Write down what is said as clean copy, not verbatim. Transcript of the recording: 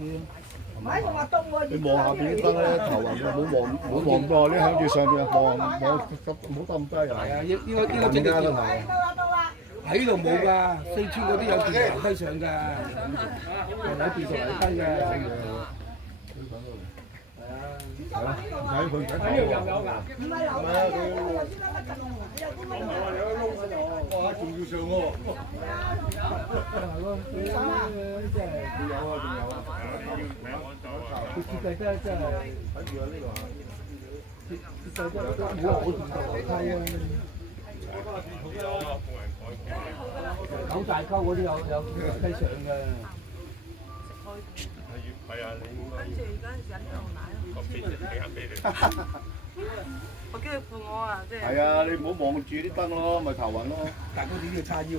你望下邊啲燈咧，頭暈啊，冇望過，你向住上邊望，唔好咁低啊。係啊，應該整條橋喺呢度冇㗎，四川嗰啲有電扶梯上㗎，有電扶梯㗎。係啊，睇佢唔使睇又有㗎，唔係有㗎，哇！仲要上喎，係咯，真係有啊，仲有啊，佢設計得真係睇住啊呢度啊，設計得都冇好電扶梯啊。九寨溝嗰啲有電扶梯上㗎。係啊，你應該。跟住嗰陣時喺度買咯。我驚佢扶我啊！即係。係啊，你唔好望住啲燈咯，咪頭暈咯。但嗰啲要叉腰。